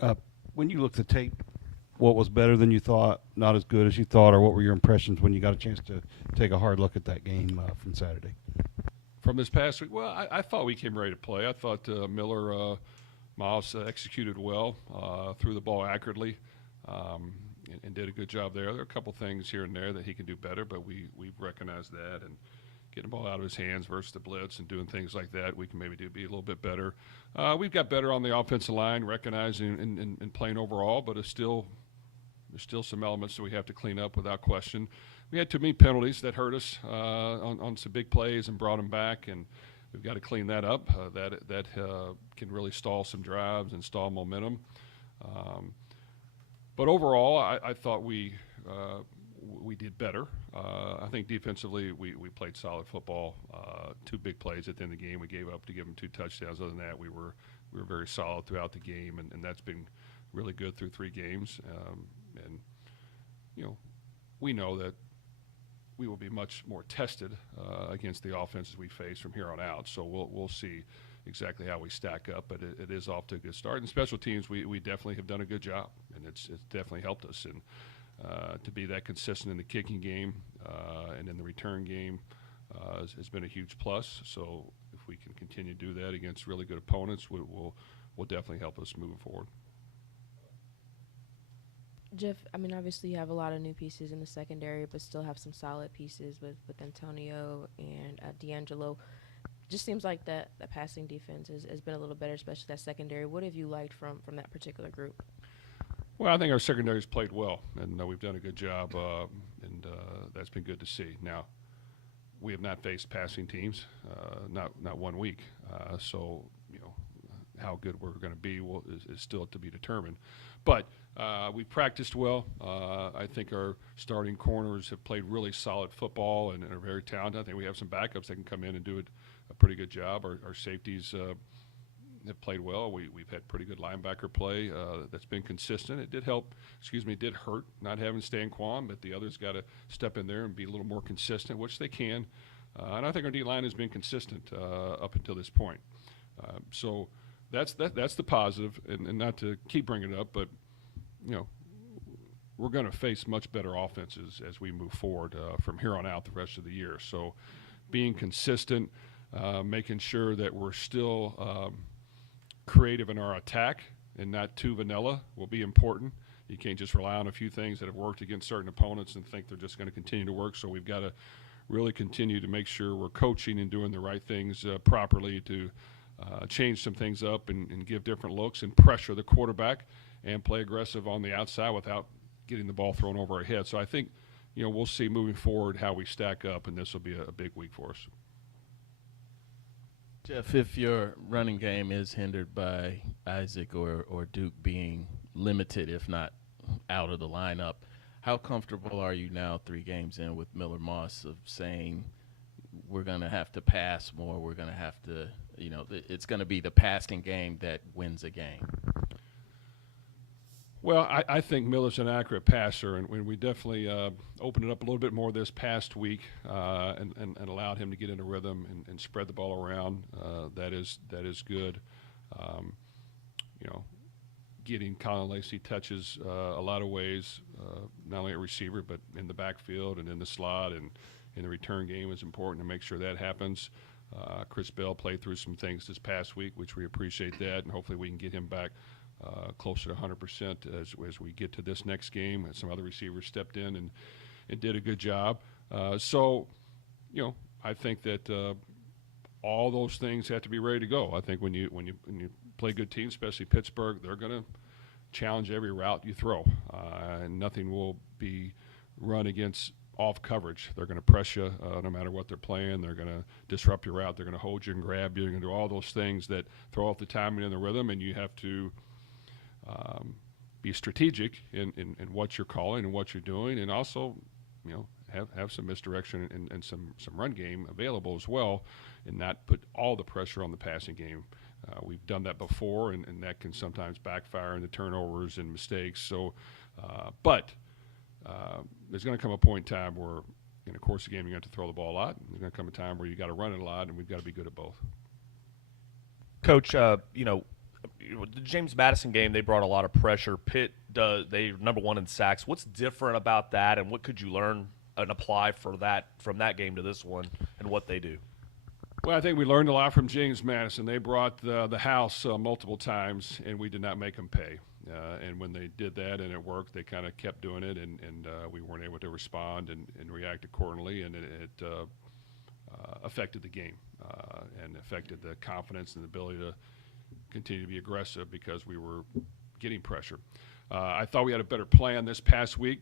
Uh, when you looked at the tape, what was better than you thought, not as good as you thought, or what were your impressions when you got a chance to take a hard look at that game from Saturday? From this past week, well, I thought we came ready to play. I thought Miller Miles executed well, threw the ball accurately, and did a good job there. There are a couple things here and there that he can do better, but we recognized that, and getting the ball out of his hands versus the blitz and doing things like that, we can maybe be a little bit better. We've got better on the offensive line, recognizing and playing overall, but there's still some elements that we have to clean up without question. We had too many penalties that hurt us on some big plays and brought them back, and we've got to clean that up. That can really stall some drives and stall momentum. Um, but overall, I thought we did better. I think defensively we played solid football. Two big plays at the end of the game we gave up to give them two touchdowns. Other than that, we were very solid throughout the game, and that's been really good through three games. And you know, we know that we will be much more tested against the offenses we face from here on out. So we'll see exactly how we stack up. But it is off to a good start. And special teams, we definitely have done a good job, and it's definitely helped us. And to be that consistent in the kicking game and in the return game has been a huge plus. So if we can continue to do that against really good opponents, will definitely help us moving forward. Jeff, I mean, obviously you have a lot of new pieces in the secondary, but still have some solid pieces with Antonio and D'Angelo. Just seems like that passing defense has been a little better, especially that secondary. What have you liked from that particular group? Well, I think our secondary's played well, and we've done a good job, and that's been good to see. Now, we have not faced passing teams, not 1 week, so how good we're going to be is still to be determined. But we practiced well. I think our starting corners have played really solid football and are very talented. I think we have some backups that can come in and do a pretty good job. Our safeties have played well. We've had pretty good linebacker play that's been consistent. It did help, did hurt not having Stan Kwan, but the others got to step in there and be a little more consistent, which they can. And I think our D-line has been consistent up until this point. So that's the positive, and not to keep bringing it up, but we're going to face much better offenses as we move forward from here on out the rest of the year. So being consistent, making sure that we're still creative in our attack and not too vanilla will be important. You can't just rely on a few things that have worked against certain opponents and think they're just going to continue to work. So we've got to really continue to make sure we're coaching and doing the right things properly to change some things up and give different looks and pressure the quarterback and play aggressive on the outside without getting the ball thrown over our head. So I think, we'll see moving forward how we stack up, and this will be a big week for us. Jeff, if your running game is hindered by Isaac or Duke being limited, if not out of the lineup, how comfortable are you now 3 games in with Miller Moss of saying we're going to have to pass more, we're going to have to, it's going to be the passing game that wins a game? Well, I think Miller's an accurate passer, and we definitely opened it up a little bit more this past week and allowed him to get into rhythm and spread the ball around. That is good. Um, Getting Colin Lacey touches a lot of ways, not only at receiver but in the backfield and in the slot and in the return game is important to make sure that happens. Chris Bell played through some things this past week, which we appreciate that, and hopefully we can get him back closer to 100% as we get to this next game. And some other receivers stepped in and did a good job. So, I think that all those things have to be ready to go. I think when you play good teams, especially Pittsburgh, they're going to challenge every route you throw, and nothing will be run against off coverage. They're going to press you no matter what they're playing. They're going to disrupt your route. They're going to hold you and grab you. They're going to do all those things that throw off the timing and the rhythm, and you have to be strategic in what you're calling and what you're doing, and also, have some misdirection and some run game available as well, and not put all the pressure on the passing game. We've done that before, and that can sometimes backfire in the turnovers and mistakes. So, but there's going to come a point in time where, in the course of the game, you have to throw the ball a lot. And there's going to come a time where you got to run it a lot, and we've got to be good at both. Coach, the James Madison game, they brought a lot of pressure. Pitt does. They're number 1 in sacks. What's different about that, and what could you learn and apply for that from that game to this one, and what they do? Well, I think we learned a lot from James Madison. They brought the house multiple times, and we did not make them pay. And when they did that and it worked, they kind of kept doing it, and we weren't able to respond and react accordingly, and it affected the game and affected the confidence and the ability to continue to be aggressive because we were getting pressure. I thought we had a better plan this past week.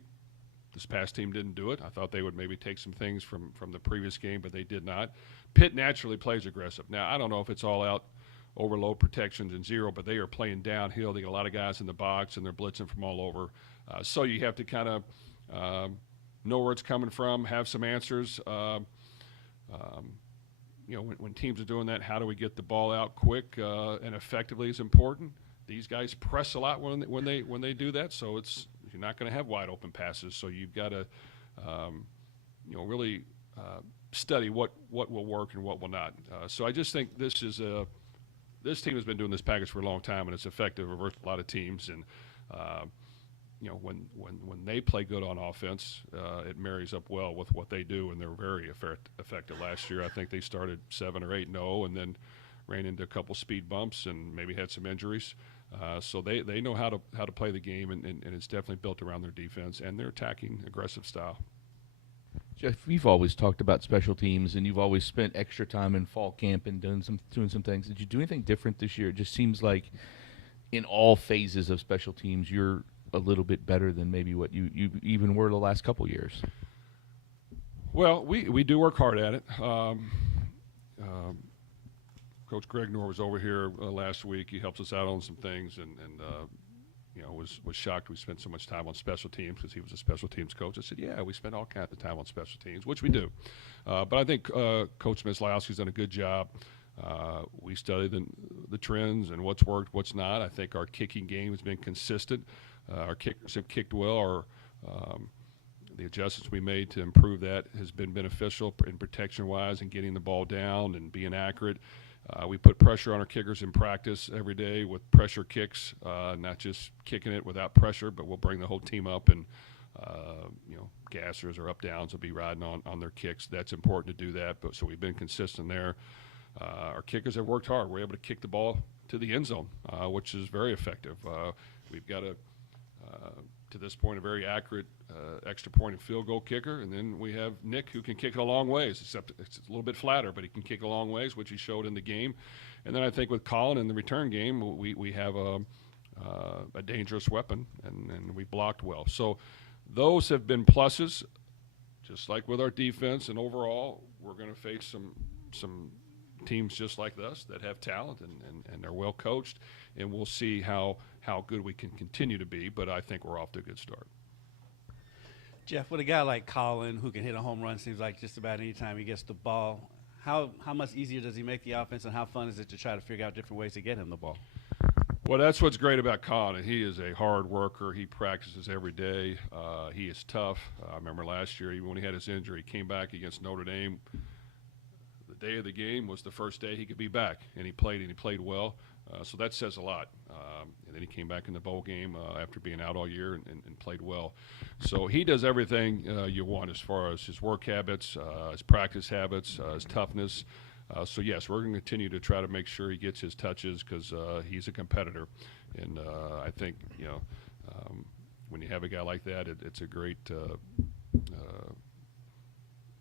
This past team didn't do it. I thought they would maybe take some things from the previous game, but they did not. Pitt naturally plays aggressive. Now, I don't know if it's all out overload protections and zero, but they are playing downhill. They get a lot of guys in the box, and they're blitzing from all over. So you have to kind of know where it's coming from, have some answers. When teams are doing that, how do we get the ball out quick and effectively is important. These guys press a lot when they do that, so you're not going to have wide open passes. So you've got to really study what will work and what will not. So I just think this team has been doing this package for a long time, and it's effective over a lot of teams. And when they play good on offense, it marries up well with what they do, and they're very effective. Last year, I think they started 7 or 8-0, and then ran into a couple speed bumps and maybe had some injuries. So they know how to play the game, and it's definitely built around their defense and their attacking aggressive style. Jeff, you've always talked about special teams, and you've always spent extra time in fall camp and doing some things. Did you do anything different this year? It just seems like in all phases of special teams, you're a little bit better than maybe what you even were the last couple years. Well, we do work hard at it. Coach Greg Noor was over here last week. He helps us out on some things, and was shocked we spent so much time on special teams because he was a special teams coach. I said, yeah, we spend all kinds of time on special teams, which we do. But I think Coach Mislowski's done a good job. We study the trends and what's worked, what's not. I think our kicking game has been consistent. Our kickers have kicked well. The adjustments we made to improve that has been beneficial in protection-wise and getting the ball down and being accurate. We put pressure on our kickers in practice every day with pressure kicks, not just kicking it without pressure, but we'll bring the whole team up and, gassers or up-downs will be riding on their kicks. That's important to do that, so we've been consistent there. Our kickers have worked hard. We're able to kick the ball to the end zone, which is very effective. We've got to this point, a very accurate extra point and field goal kicker. And then we have Nick, who can kick it a long ways, except it's a little bit flatter, but he can kick a long ways, which he showed in the game. And then I think with Colin in the return game, we have a dangerous weapon, and we blocked well. So those have been pluses, just like with our defense. And overall, we're going to face some teams just like us that have talent and they're well coached, and we'll see how good we can continue to be, but I think we're off to a good start. Jeff, with a guy like Colin who can hit a home run, seems like just about any time he gets the ball, how much easier does he make the offense, and how fun is it to try to figure out different ways to get him the ball? Well, that's what's great about Colin. He is a hard worker. He practices every day. He is tough. I remember last year, even when he had his injury, he came back against Notre Dame. The day of the game was the first day he could be back, and he played well. So that says a lot. And then he came back in the bowl game after being out all year and played well. So he does everything you want as far as his work habits, his practice habits, his toughness. So, yes, we're going to continue to try to make sure he gets his touches because he's a competitor. And I think, when you have a guy like that, it's a great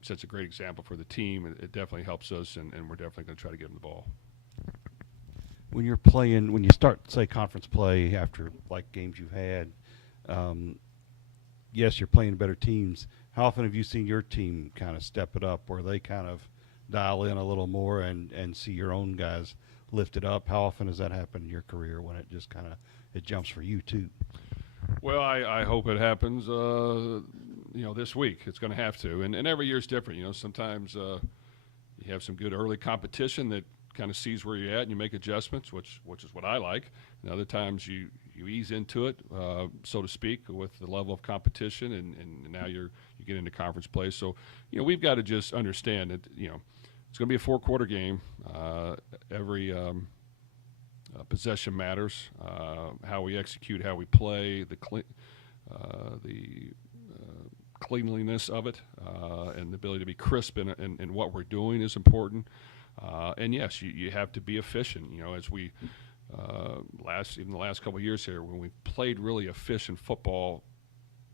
sets a great example for the team. It definitely helps us, and we're definitely going to try to get him the ball. When you're playing, when you start, say, conference play after, like, games you've had, yes, you're playing better teams. How often have you seen your team kind of step it up where they kind of dial in a little more and see your own guys lift it up? How often has that happened in your career when it just kind of it jumps for you, too? Well, I hope it happens, this week. It's going to have to. And every year's different. Sometimes you have some good early competition that kind of sees where you're at and you make adjustments, which is what I like. And other times you ease into it, so to speak, with the level of competition, and now you get into conference play. So, we've got to just understand that, it's going to be a 4-quarter game. possession matters. How we execute, how we play, the cleanliness of it, and the ability to be crisp in what we're doing is important. And yes, you have to be efficient. You know, as we even the last couple of years here, when we played really efficient football,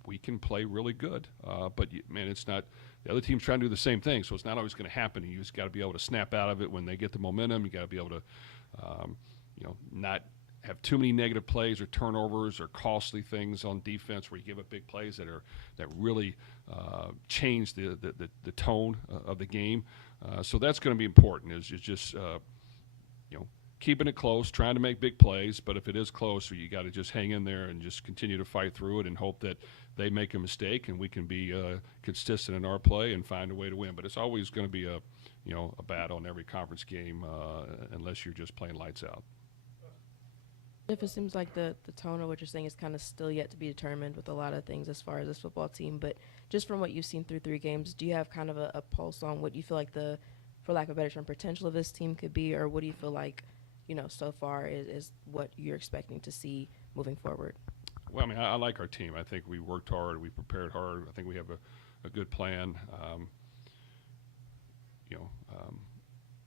we can play really good. But man, it's not. The other team's trying to do the same thing, so it's not always going to happen. You just got to be able to snap out of it when they get the momentum. You got to be able to, not have too many negative plays or turnovers or costly things on defense where you give up big plays that really change the tone of the game. So that's going to be important. Is just keeping it close, trying to make big plays. But if it is close, you got to just hang in there and just continue to fight through it and hope that they make a mistake and we can be consistent in our play and find a way to win. But it's always going to be a battle in every conference game unless you're just playing lights out. If it seems like the tone of what you're saying is kind of still yet to be determined with a lot of things as far as this football team, but just from what you've seen through 3 games, do you have kind of a pulse on what you feel like for lack of a better term, potential of this team could be, or what do you feel like, so far is what you're expecting to see moving forward? Well, I mean, I like our team. I think we worked hard. We prepared hard. I think we have a good plan.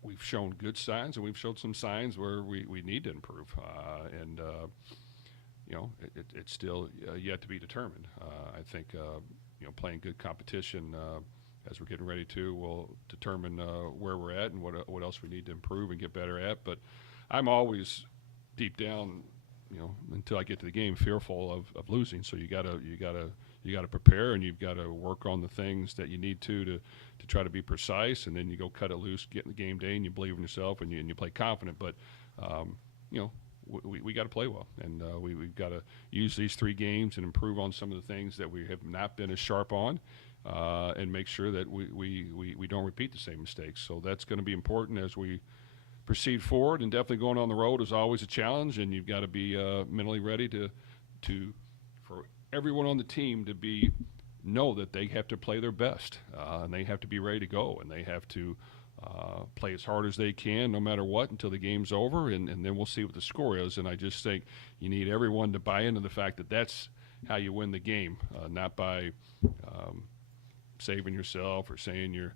We've shown good signs, and we've showed some signs where we need to improve. It's still yet to be determined. I think, playing good competition as we're getting ready to will determine where we're at and what else we need to improve and get better at. But I'm always deep down, until I get to the game, fearful of losing. So you gotta prepare, and you've got to work on the things that you need to try to be precise, and then you go cut it loose, get in the game day, and you believe in yourself, and you play confident. But we got to play well, and we've got to use these 3 games and improve on some of the things that we have not been as sharp on, and make sure that we don't repeat the same mistakes. So that's going to be important as we proceed forward, and definitely going on the road is always a challenge, and you've got to be mentally ready for everyone on the team to know that they have to play their best, and they have to be ready to go, and they have to play as hard as they can no matter what until the game's over, and then we'll see what the score is. And I just think you need everyone to buy into the fact that that's how you win the game, not by saving yourself or saying you've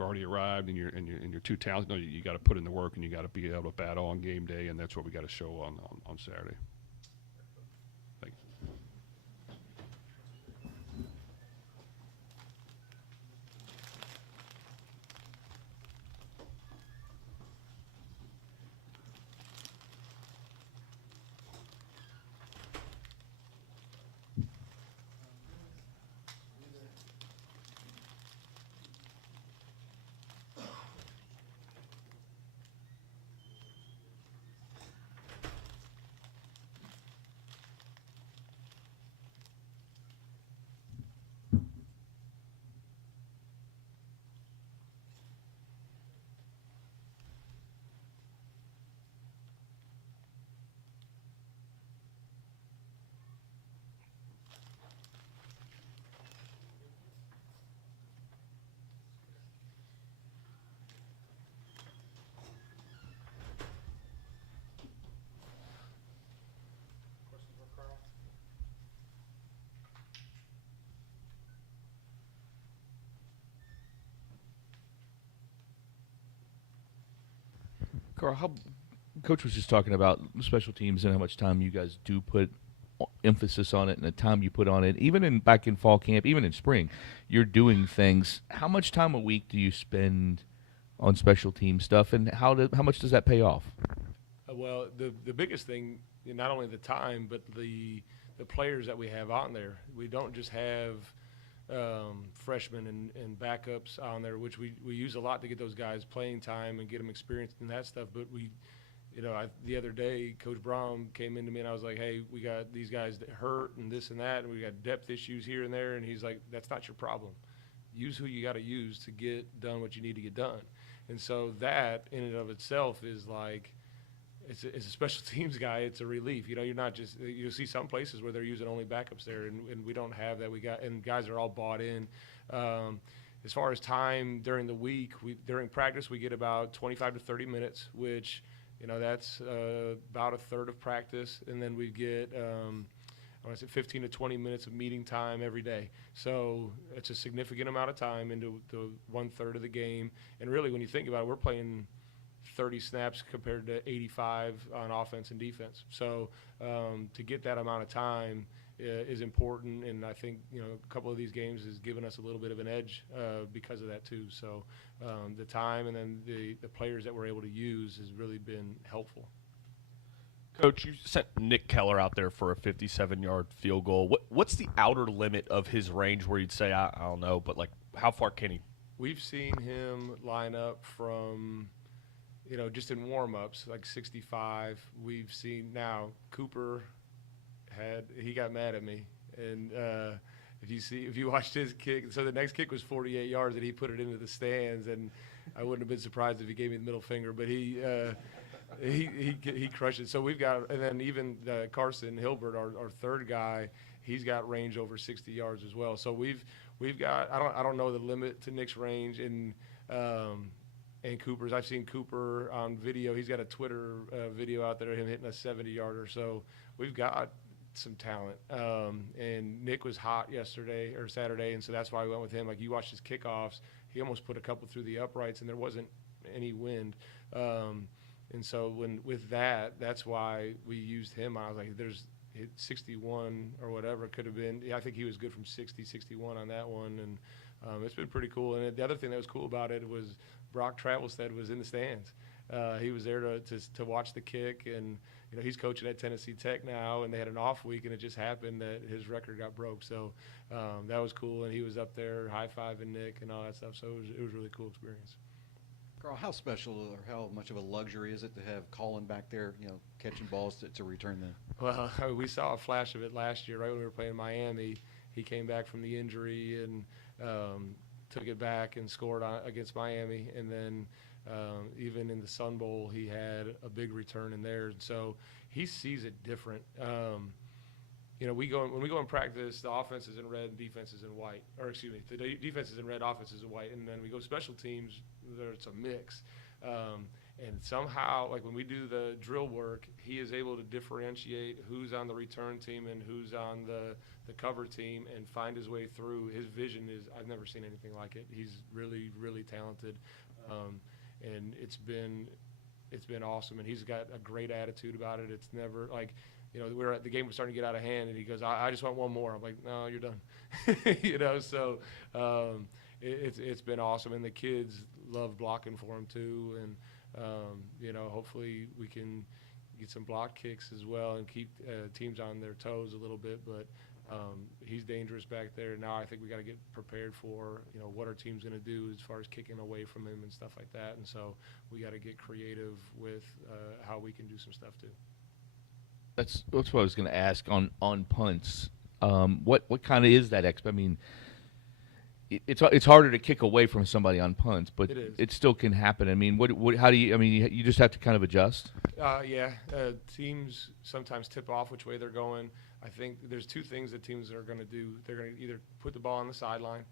already arrived and you're too talented. No, you got to put in the work, and you got to be able to battle on game day, and that's what we got to show on Saturday. Thanks. Carl, Coach was just talking about special teams and how much time you guys do put emphasis on it, and the time you put on it. Even back in fall camp, even in spring, you're doing things. How much time a week do you spend on special team stuff, and how much does that pay off? Well, the biggest thing, not only the time, but the players that we have on there. We don't just have freshmen and backups on there, which we use a lot to get those guys playing time and get them experienced in that stuff. But the other day, Coach Brohm came into me and I was like, hey, we got these guys that hurt and this and that, and we got depth issues here and there. And he's like, that's not your problem. Use who you got to use to get done what you need to get done. And so that in and of itself is like, as a special teams guy, it's a relief. You're not just, you'll see some places where they're using only backups there, and we don't have that. And guys are all bought in. As far as time during the week, during practice, we get about 25 to 30 minutes, which – That's about a third of practice, and then we get I want to say 15 to 20 minutes of meeting time every day. So it's a significant amount of time into the 1/3 of the game. And really, when you think about it, we're playing 30 snaps compared to 85 on offense and defense. So to get that amount of time is important, and I think a couple of these games has given us a little bit of an edge because of that too. So the time and then the players that we're able to use has really been helpful. Coach, you sent Nick Keller out there for a 57-yard field goal. What's the outer limit of his range where you'd say, I don't know, but like how far can he? We've seen him line up from, just in warm-ups, like 65. We've seen now Cooper he got mad at me. And if you watched his kick, so the next kick was 48 yards and he put it into the stands, and I wouldn't have been surprised if he gave me the middle finger, but he crushed it. So we've got, and then even Carson Hilbert, our third guy, he's got range over 60 yards as well. So we've got, I don't know the limit to Nick's range and Cooper's. I've seen Cooper on video. He's got a Twitter video out there of him hitting a 70-yarder. So we've got some talent. And Nick was hot yesterday or Saturday, and so that's why we went with him. Like you watched his kickoffs, he almost put a couple through the uprights, and there wasn't any wind. And so with that's why we used him. I was like, there's 61 or whatever it could have been. Yeah, I think he was good from 60, 61 on that one, and it's been pretty cool. And the other thing that was cool about it was Brock Travelstead was in the stands. He was there to watch the kick, and he's coaching at Tennessee Tech now, and they had an off week, and it just happened that his record got broke. So that was cool, and he was up there high-fiving Nick and all that stuff. So it was a really cool experience. Carl, how special or how much of a luxury is it to have Colin back there, catching balls to return them? Well, we saw a flash of it last year, right when we were playing Miami. He came back from the injury and took it back and scored against Miami. And then even in the Sun Bowl, he had a big return in there. So he sees it different. When we go in practice, the offense is in red and defense is in white. Or excuse me, the defense is in red, offense is in white. And then we go special teams, it's a mix. And somehow, like when we do the drill work, he is able to differentiate who's on the return team and who's on the cover team and find his way through. His vision is, I've never seen anything like it. He's really, really talented. And it's been awesome. And he's got a great attitude about it. It's never like, the game was starting to get out of hand, and he goes, I just want one more. I'm like, no, you're done. So it's been awesome. And the kids love blocking for him too. And, hopefully we can get some block kicks as well and keep teams on their toes a little bit. But he's dangerous back there. Now I think we got to get prepared for, what our team's going to do as far as kicking away from him and stuff like that. And so we got to get creative with how we can do some stuff too. That's what I was going to ask on punts. What kind of is that I mean, it's harder to kick away from somebody on punts, but it still can happen. I mean, how do you? I mean, you just have to kind of adjust. Yeah, teams sometimes tip off which way they're going. I think there's two things that teams are going to do. They're going to either put the ball on the sideline,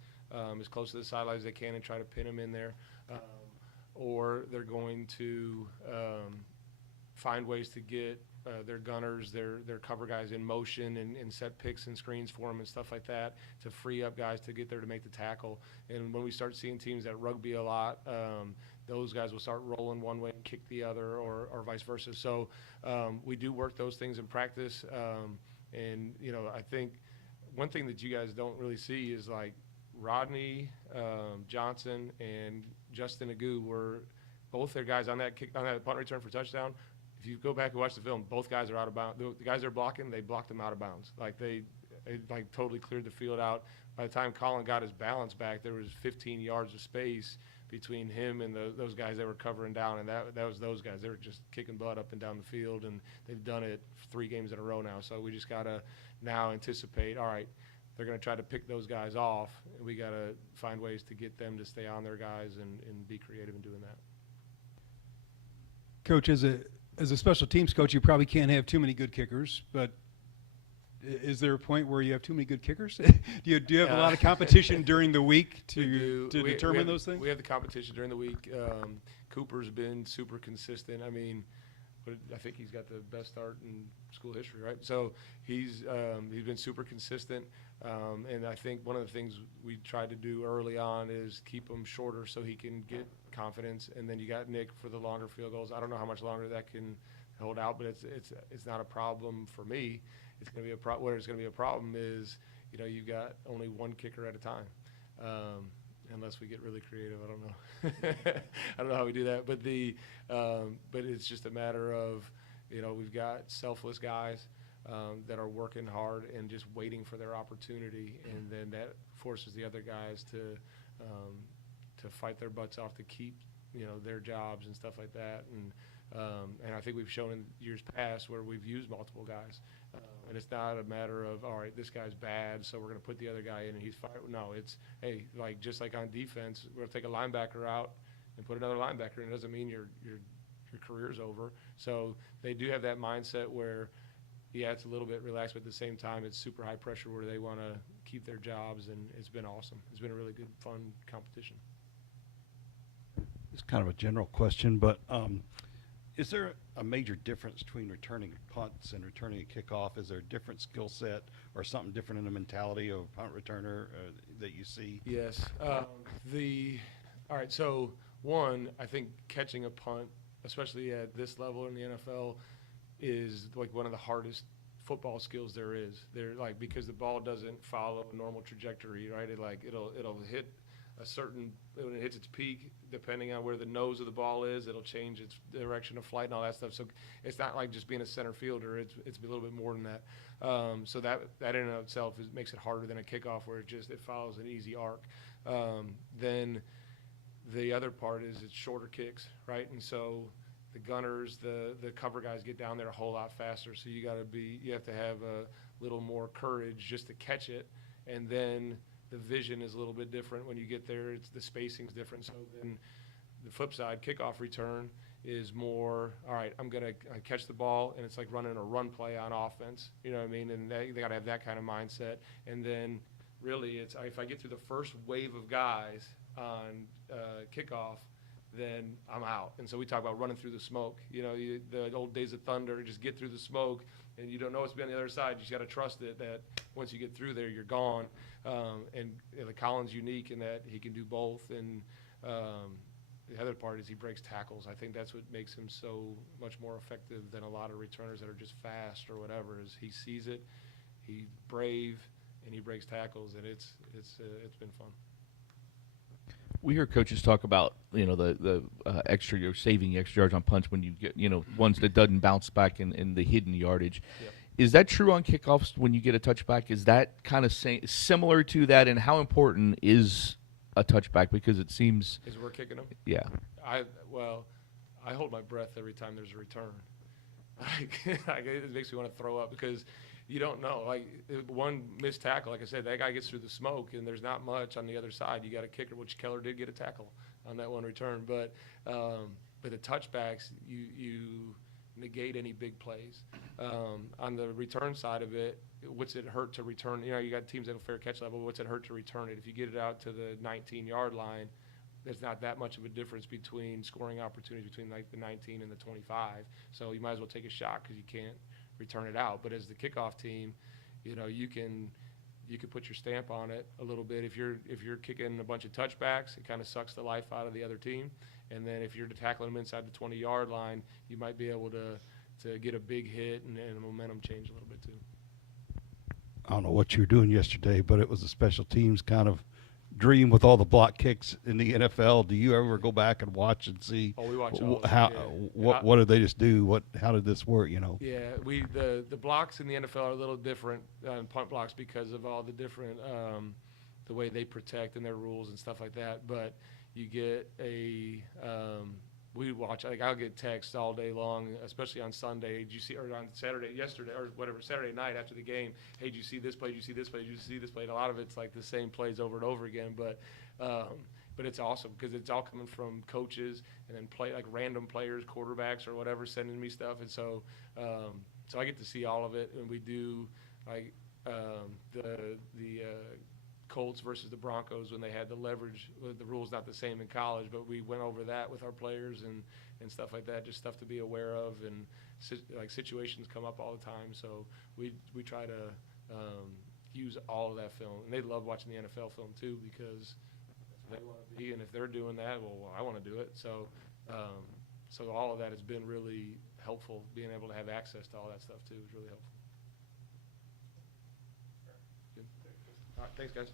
as close to the sideline as they can, and try to pin them in there, or they're going to find ways to get their gunners, their cover guys in motion and set picks and screens for them and stuff like that to free up guys to get there to make the tackle. And when we start seeing teams that rugby a lot, those guys will start rolling one way and kick the other or vice versa. So we do work those things in practice. And, I think one thing that you guys don't really see is like Rodney Johnson and Justin Agu were both their guys on that punt return for touchdown. If you go back and watch the film, both guys are out of bounds. The guys they're blocking, they blocked them out of bounds. Like they totally cleared the field out. By the time Colin got his balance back, there was 15 yards of space between him and those guys that were covering down, and that was those guys. They were just kicking butt up and down the field, and they've done it 3 games in a row now. So we just got to now anticipate, all right, they're going to try to pick those guys off, and we got to find ways to get them to stay on their guys and be creative in doing that. Coach, as a special teams coach, you probably can't have too many good kickers, but is there a point where you have too many good kickers? do you have a lot of competition during the week to determine those things? We have the competition during the week. Cooper's been super consistent. I mean, I think he's got the best start in school history, right? So he's been super consistent, and I think one of the things we tried to do early on is keep him shorter so he can get confidence. And then you got Nick for the longer field goals. I don't know how much longer that can hold out, but it's not a problem for me. It's going to be where it's going to be a problem is, you've got only one kicker at a time. Unless we get really creative, I don't know. I don't know how we do that, but it's just a matter of, we've got selfless guys that are working hard and just waiting for their opportunity, and then that forces the other guys to fight their butts off to keep, their jobs and stuff like that. And I think we've shown in years past where we've used multiple guys. And it's not a matter of, all right, this guy's bad, so we're going to put the other guy in and he's fired. No, it's, hey, just like on defense, we're going to take a linebacker out and put another linebacker in. It doesn't mean your career's over. So they do have that mindset where, yeah, it's a little bit relaxed, but at the same time, it's super high pressure where they want to keep their jobs, and it's been awesome. It's been a really good, fun competition. It's kind of a general question, but is there a major difference between returning punts and returning a kickoff? Is there a different skill set or something different in the mentality of a punt returner that you see? Yes. All right, so one, I think catching a punt, especially at this level in the NFL, is like one of the hardest football skills there is. Because the ball doesn't follow a normal trajectory, right? It'll hit a certain, when it hits its peak, depending on where the nose of the ball is, it'll change its direction of flight and all that stuff. So it's not like just being a center fielder. It's a little bit more than that. So that in and of itself makes it harder than a kickoff where it follows an easy arc. Then the other part is it's shorter kicks, right? And so the gunners, the cover guys get down there a whole lot faster. So you have to have a little more courage just to catch it, and then the vision is a little bit different when you get there. The spacing's different. So then the flip side, kickoff return is more, all right, I'm going to catch the ball, and it's like running a run play on offense. You know what I mean? And they got to have that kind of mindset. And then really it's if I get through the first wave of guys on kickoff, then I'm out. And so we talk about running through the smoke. The old days of thunder, just get through the smoke, and you don't know what's on the other side. You just got to trust it that once you get through there, you're gone. And Colin's unique in that he can do both. And the other part is he breaks tackles. I think that's what makes him so much more effective than a lot of returners that are just fast or whatever. Is he sees it, he's brave, and he breaks tackles, and it's been fun. We hear coaches talk about the extra, you're saving extra yards on punts when you get ones that doesn't bounce back in the hidden yardage. Yep. Is that true on kickoffs when you get a touchback? Is that kind of similar to that? And how important is a touchback? Because it seems Is we're kicking them. Yeah. I hold my breath every time there's a return. It makes me want to throw up because you don't know. One missed tackle, like I said, that guy gets through the smoke, and there's not much on the other side. You got a kicker, which Keller did get a tackle on that one return. But the touchbacks, you negate any big plays. On the return side of it, what's it hurt to return? You got teams that have fair catch level. What's it hurt to return it? If you get it out to the 19-yard line, there's not that much of a difference between scoring opportunities between like the 19 and the 25. So you might as well take a shot because you can't return it out. But as the kickoff team, you can put your stamp on it a little bit. If you're kicking a bunch of touchbacks, it kind of sucks the life out of the other team. And then if you're tackling them inside the 20-yard line, you might be able to get a big hit and the momentum change a little bit too. I don't know what you were doing yesterday, but it was a special teams kind of dream with all the block kicks in the NFL. Do you ever go back and watch and see? Oh, we watch all what did they just do? How did this work? Yeah, the blocks in the NFL are a little different than punt blocks because of all the different the way they protect and their rules and stuff like that. But you get we watch, I'll get texts all day long, especially on Sunday. Did you see, or on Saturday night after the game, hey, did you see this play? Did you see this play? Did you see this play? And a lot of it's like the same plays over and over again, but it's awesome because it's all coming from coaches and then random players, quarterbacks or whatever, sending me stuff. And so I get to see all of it, and we do the Colts versus the Broncos when they had the leverage. The rules not the same in college, but we went over that with our players and stuff like that. Just stuff to be aware of, and like situations come up all the time. So we try to use all of that film, and they love watching the NFL film too because they want to be. And if they're doing that, well, I want to do it. So so all of that has been really helpful. Being able to have access to all that stuff too is really helpful. Good. All right, thanks, guys.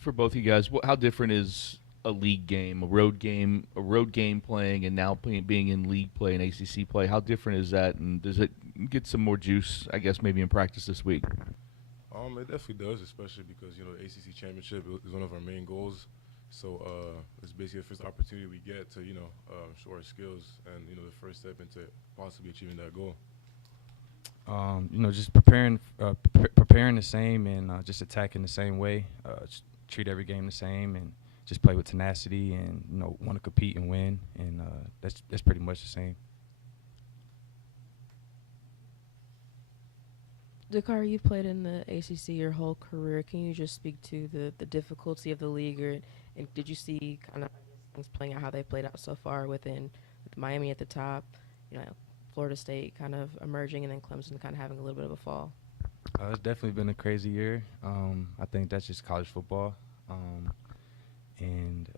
For both of you guys, how different is a league game, a road game playing, and now being in league play and ACC play? How different is that, and does it get some more juice, I guess, maybe in practice this week? It definitely does, especially because, the ACC championship is one of our main goals. So it's basically the first opportunity we get to, show our skills and, the first step into possibly achieving that goal. Just preparing the same and just attacking the same way. Just treat every game the same and just play with tenacity and, want to compete and win. And that's pretty much the same. Dakar, you've played in the ACC your whole career. Can you just speak to the difficulty of the league, and did you see kind of things playing out how they played out so far with Miami at the top, Florida State kind of emerging, and then Clemson kind of having a little bit of a fall? It's definitely been a crazy year. I think that's just college football, and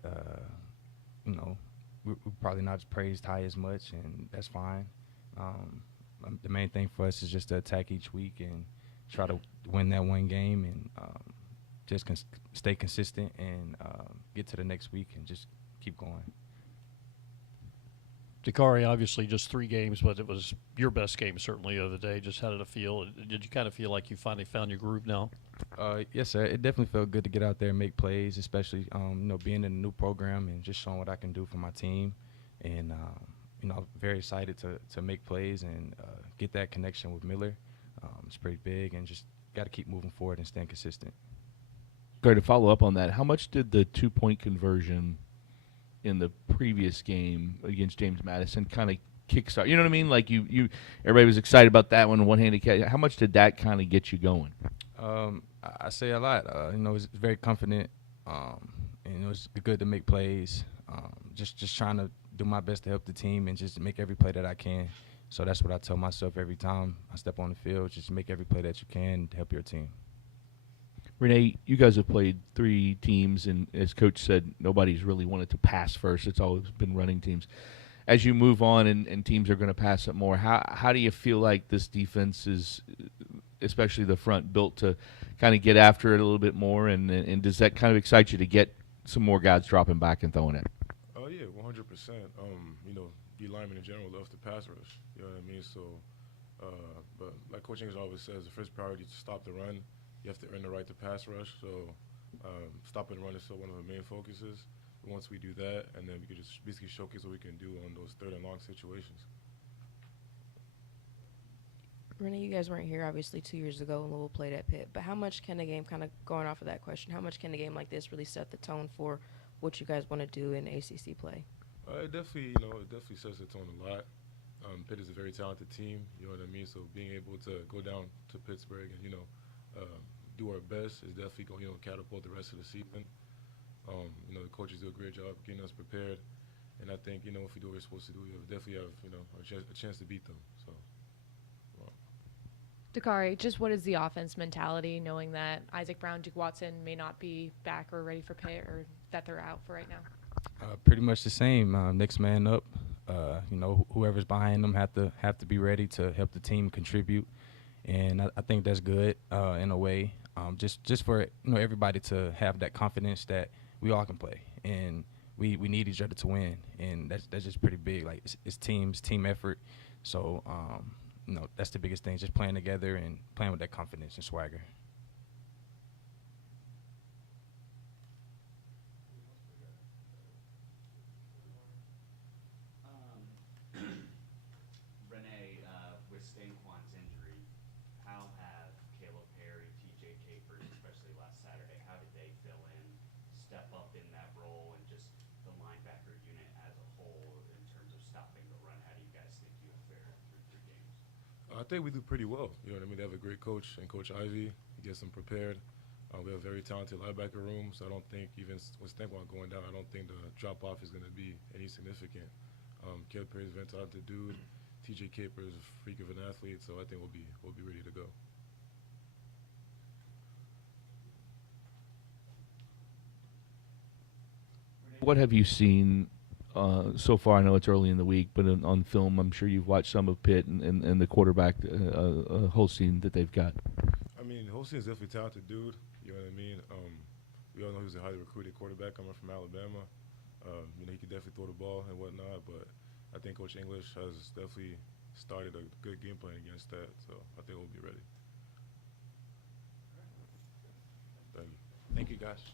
we're probably not praised high as much, and that's fine. The main thing for us is just to attack each week and try to win that one game and just stay consistent and get to the next week and just keep going. Dakari, obviously just 3 games, but it was your best game certainly the other day. Just how did it feel? Did you kind of feel like you finally found your groove now? Yes, sir. It definitely felt good to get out there and make plays, especially being in a new program and just showing what I can do for my team. And I'm very excited to make plays and get that connection with Miller. It's pretty big, and just got to keep moving forward and staying consistent. Sorry, to follow up on that, how much did the 2-point conversion in the previous game against James Madison kind of kickstart? You know what I mean? Like everybody was excited about that one-handed catch. How much did that kind of get you going? I say a lot. It's very confident. It's good to make plays. Just trying to do my best to help the team and just make every play that I can. So that's what I tell myself every time I step on the field. Just make every play that you can to help your team. Renee, you guys have played 3 teams, and as Coach said, nobody's really wanted to pass first. It's always been running teams. As you move on and teams are going to pass it more, how do you feel like this defense is, especially the front, built to kind of get after it a little bit more? And does that kind of excite you to get some more guys dropping back and throwing it? Oh, yeah, 100%. The linemen in general love to pass rush. You know what I mean? So But like Coach English always says, the first priority is to stop the run. You have to earn the right to pass rush. So stopping the run is still one of our main focuses. Once we do that, and then we can just basically showcase what we can do on those third and long situations. Renee, you guys weren't here obviously 2 years ago when Louisville played at Pitt, but how much can a game, kind of going off of that question, how much can a game like this really set the tone for what you guys want to do in ACC play? It definitely, it definitely sets the tone a lot. Pitt is a very talented team, you know what I mean? So being able to go down to Pittsburgh and, do our best is definitely going to, catapult the rest of the season. The coaches do a great job getting us prepared. And I think, if we do what we're supposed to do, we definitely have, a chance to beat them. So. Dakari, just what is the offense mentality, knowing that Isaac Brown, Duke Watson may not be back or ready for Pitt, or that they're out for right now? Pretty much the same. Next man up. Whoever's behind them have to be ready to help the team contribute, and I think that's good in a way. Just for everybody to have that confidence that we all can play, and we need each other to win, and that's just pretty big. Like it's team effort. So that's the biggest thing. Just playing together and playing with that confidence and swagger. Renee, with Stanquan's injury, how have Caleb Perry, TJ Capers, especially last Saturday, how did they fill in, step up in that role, and just the linebacker unit as a whole in terms of stopping the run? How do you guys think you have fared through 3 games? I think we do pretty well. You know what I mean? They have a great coach and Coach Ivy. He gets them prepared. We have a very talented linebacker room, so I don't think even with Stanquan going down, I don't think the drop-off is going to be any significant. Caleb Perry is a very talented dude. TJ Caper is a freak of an athlete, so I think we'll be ready to go. What have you seen so far? I know it's early in the week, but on film, I'm sure you've watched some of Pitt and the quarterback Holstein that they've got. I mean, Holstein is definitely a talented dude. You know what I mean? We all know he's a highly recruited quarterback coming from Alabama. He could definitely throw the ball and whatnot, but I think Coach English has definitely started a good game plan against that, so I think we'll be ready. Thank you. Thank you, guys.